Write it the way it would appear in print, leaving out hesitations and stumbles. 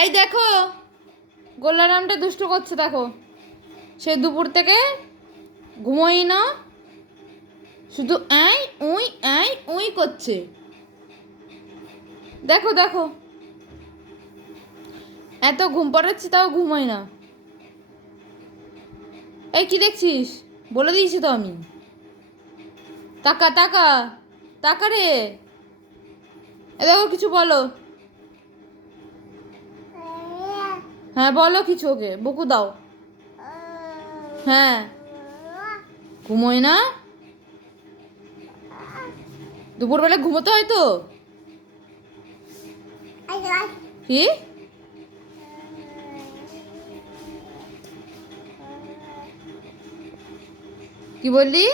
এই দেখো, গোলারামটা দুষ্টু করছে দেখো, সে দুপুর থেকে ঘুমোই না, শুধু আই উই করছে। দেখো দেখো, এত ঘুম পাড়াচ্ছি তাও ঘুমোয় না। এই কি দেখছিস? বলে দিয়েছি তো আমি। তাকা তাকা, তাকা রে। এ দেখো, কিছু বলো। হ্যাঁ বলো কিছু, ওকে বকু দাও। হ্যাঁ, ঘুমোয় না, দুপুরবেলা ঘুমোতে হয় তো। কি কি বললি?